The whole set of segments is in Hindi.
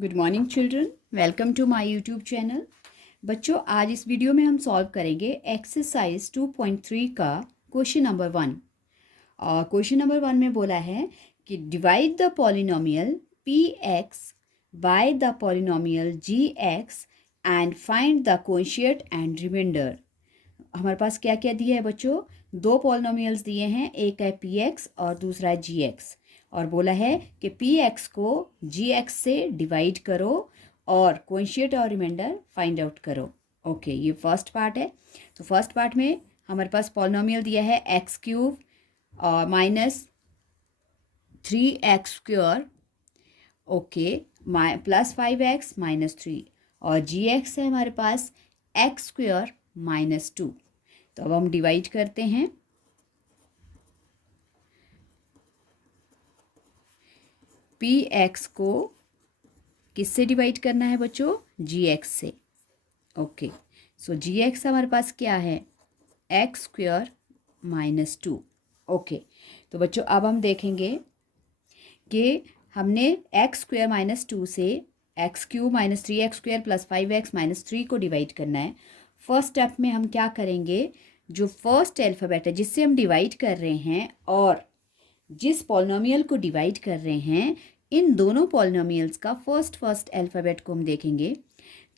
Good morning children, welcome to my YouTube channel. बच्चों, आज इस वीडियो में हम सॉल्व करेंगे एक्सरसाइज 2.3 का क्वेश्चन नंबर 1। और क्वेश्चन नंबर 1 में बोला है कि divide the polynomial p x by the polynomial g x and find the coefficient and remainder. हमारे पास क्या क्या दिया है बच्चों? दो पॉलिनोमियल्स दिए हैं, एक है पी एक्स और दूसरा है जी एक्स। और बोला है कि पी एक्स को जी एक्स से डिवाइड करो और कोएफिशिएंट और रिमाइंडर फाइंड आउट करो। ओके, ये फर्स्ट पार्ट है। तो फर्स्ट पार्ट में हमारे पास पॉलिनोमियल दिया है एक्स क्यूब और minus 3x², okay, plus 5x minus 3, और जी एक्स है हमारे पास x² माइनस 2। तो अब हम डिवाइड करते हैं। पी एक्स को किससे डिवाइड करना है बच्चों? जी एक्स से। ओके, सो जी एक्स हमारे पास क्या है? x² minus 2। ओके, तो बच्चों अब हम देखेंगे कि हमने x² माइनस 2 से x³ minus 3x² plus 5x minus 3 को डिवाइड करना है। फर्स्ट स्टेप में हम क्या करेंगे? जो फर्स्ट अल्फ़ाबेट है जिससे हम डिवाइड कर रहे हैं और जिस पॉलिनोमियल को डिवाइड कर रहे हैं, इन दोनों पॉलिनोमियल्स का फर्स्ट अल्फ़ाबेट को हम देखेंगे।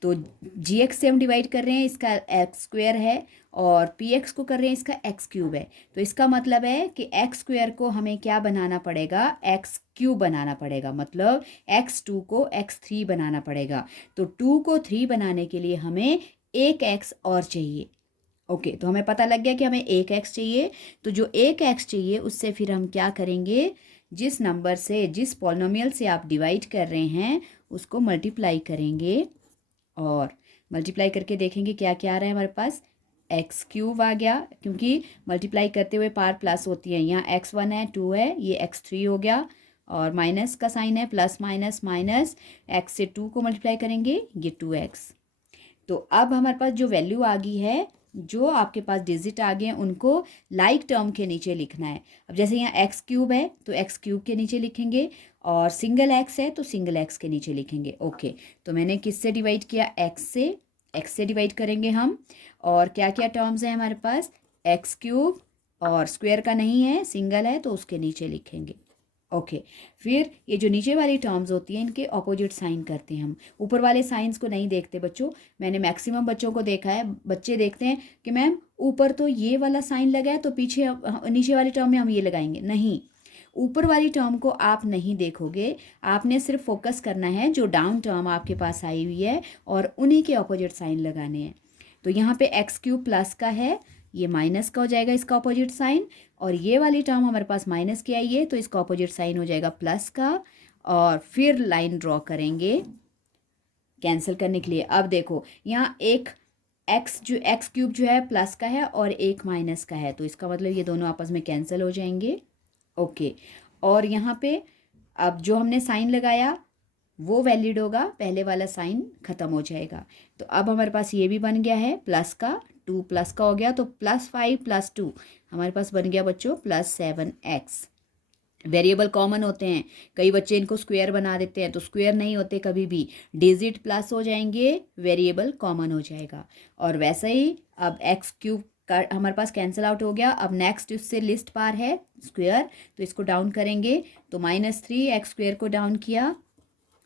तो जी एक्स से हम डिवाइड कर रहे हैं, इसका x² है, और पी एक्स को कर रहे हैं, इसका x³ है। तो इसका मतलब है कि x² को हमें क्या बनाना पड़ेगा? x³ बनाना पड़ेगा, मतलब x2 को x3 बनाना पड़ेगा। तो 2 को 3 बनाने के लिए हमें एक x और चाहिए। ओके, तो हमें पता लग गया कि हमें एक x चाहिए। तो जो एक x चाहिए उससे फिर हम क्या करेंगे? जिस नंबर से, जिस पॉलिनोमियल से आप डिवाइड कर रहे हैं उसको मल्टीप्लाई करेंगे और मल्टीप्लाई करके देखेंगे क्या क्या आ रहा है हमारे पास। x³ आ गया, क्योंकि मल्टीप्लाई करते हुए पावर प्लस होती है। यहाँ x1 है, 2 है, ये x3 हो गया, और माइनस का साइन है, प्लस माइनस माइनस, x से 2 को मल्टीप्लाई करेंगे, ये 2x। तो अब हमारे पास जो वैल्यू आ गई है, जो आपके पास डिजिट आ गए हैं, उनको लाइक टर्म के नीचे लिखना है। अब जैसे यहाँ x³ है तो x³ के नीचे लिखेंगे, और सिंगल x है तो सिंगल x के नीचे लिखेंगे। ओके, तो मैंने किससे डिवाइड किया? x से डिवाइड करेंगे हम। और क्या क्या टर्म्स हैं हमारे पास? x³, और स्क्वायर का नहीं है, सिंगल है, तो उसके नीचे लिखेंगे। ओके, फिर ये जो नीचे वाली टर्म्स होती हैं इनके ऑपोजिट साइन करते हैं हम। ऊपर वाले साइंस को नहीं देखते बच्चों। मैंने मैक्सिमम बच्चों को देखा है, बच्चे देखते हैं कि मैम ऊपर तो ये वाला साइन लगा है तो पीछे नीचे वाली टर्म में हम ये लगाएंगे। नहीं, ऊपर वाली टर्म को आप नहीं देखोगे, आपने सिर्फ फोकस करना है जो डाउन टर्म आपके पास आई हुई है और उन्हीं के ऑपोजिट साइन लगाने हैं। तो यहाँ पे x³ प्लस का है, ये माइनस का हो जाएगा इसका ऑपोजिट साइन, और ये वाली टर्म हमारे पास माइनस की आई है तो इसका ऑपोजिट साइन हो जाएगा प्लस का। और फिर लाइन ड्रॉ करेंगे कैंसिल करने के लिए। अब देखो यहाँ एक x³ जो है प्लस का है और एक माइनस का है, तो इसका मतलब ये दोनों आपस में कैंसिल हो जाएंगे। ओके, और यहाँ पे अब जो हमने साइन लगाया वो वैलिड होगा, पहले वाला साइन खत्म हो जाएगा। तो अब हमारे पास ये भी बन गया है प्लस का, 2 प्लस का हो गया, तो +5 + 2 हमारे पास बन गया बच्चों +7x। वेरिएबल कॉमन होते हैं, कई बच्चे इनको स्क्वायर बना देते हैं, तो स्क्वायर नहीं होते कभी भी, डिजिट प्लस हो जाएंगे, वेरिएबल कॉमन हो जाएगा। और वैसे ही अब x³ का हमारे पास कैंसिल आउट हो गया। अब नेक्स्ट उससे लिस्ट पार है स्क्वायर, तो इसको डाउन करेंगे, तो -3x² को डाउन किया,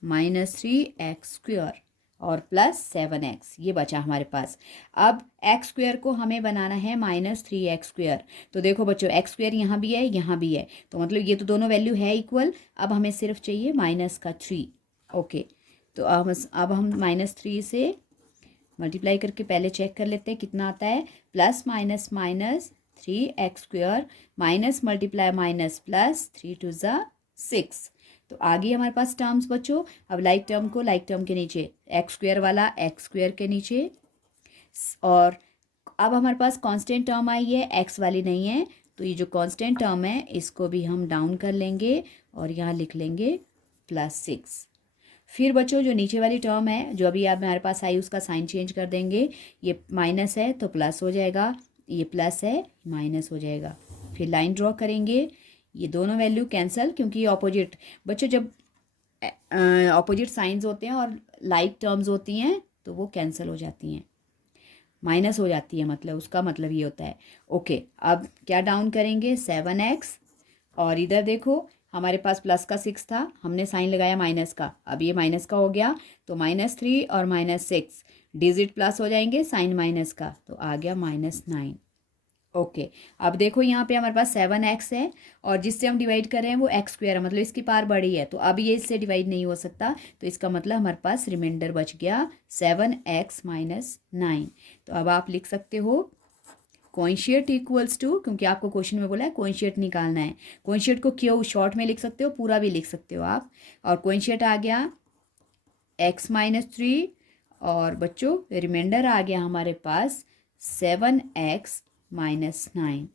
-3x² और +7x, ये बचा हमारे पास। अब x² को हमें बनाना है -3x²। तो देखो बच्चों, x² यहाँ भी है, यहाँ भी है, तो मतलब ये तो दोनों वैल्यू है इक्वल। अब हमें सिर्फ चाहिए -3। ओके, तो अब हम -3 से मल्टीप्लाई करके पहले चेक कर लेते हैं कितना आता है। Plus minus minus 3x² minus multiply minus plus 3 × 6। तो आगे हमारे पास टर्म्स बच्चों। अब लाइक टर्म को लाइक टर्म के नीचे, x² वाला x² के नीचे, और अब हमारे पास कांस्टेंट टर्म आई है, x वाली नहीं है, तो ये जो कांस्टेंट टर्म है इसको भी हम डाउन कर लेंगे और यहाँ लिख लेंगे +6। फिर बच्चों जो नीचे वाली टर्म है जो अभी आप हमारे पास आई, उसका साइन चेंज कर देंगे। ये माइनस है तो प्लस हो जाएगा, ये प्लस है माइनस हो जाएगा। फिर लाइन ड्रॉ करेंगे, ये दोनों वैल्यू कैंसिल, क्योंकि ये ऑपोजिट। बच्चों जब ऑपोजिट साइंस होते हैं और लाइक टर्म्स होती हैं तो वो कैंसिल हो जाती हैं, माइनस हो जाती है, मतलब उसका मतलब ये होता है। ओके, अब क्या डाउन करेंगे, 7x, और इधर देखो हमारे पास प्लस का 6 था, हमने साइन लगाया माइनस का, अब ये माइनस का हो गया तो -3 और -6 डिजिट प्लस हो जाएंगे साइन माइनस का, तो आ गया -9। ओके, अब देखो यहाँ पे हमारे पास 7x है और जिससे हम डिवाइड कर रहे हैं वो x² है, मतलब इसकी पावर बड़ी है, तो अब ये इससे डिवाइड नहीं हो सकता, तो इसका मतलब हमारे पास रिमाइंडर बच गया 7x - 9। तो अब आप लिख सकते हो कोइंशिएट इक्वल्स टू, क्योंकि आपको क्वेश्चन में बोला है कोइंशिएट निकालना है, कोइंशिएट को क्यों शॉर्ट में लिख सकते हो, पूरा भी लिख सकते हो आप, और कोइंशिएट आ गया x - 3 और बच्चों रिमाइंडर आ गया हमारे पास 7x - 9,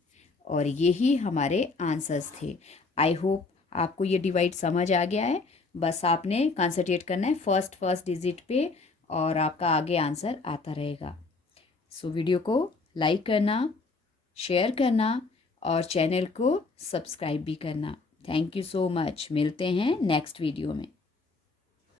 और यही हमारे आंसर्स थे। आई होप आपको ये डिवाइड समझ आ गया है, बस आपने कंसंट्रेट करना है फर्स्ट डिजिट पे और आपका आगे आंसर आता रहेगा। सो वीडियो को लाइक करना, शेयर करना और चैनल को सब्सक्राइब भी करना। थैंक यू सो मच, मिलते हैं नेक्स्ट वीडियो में।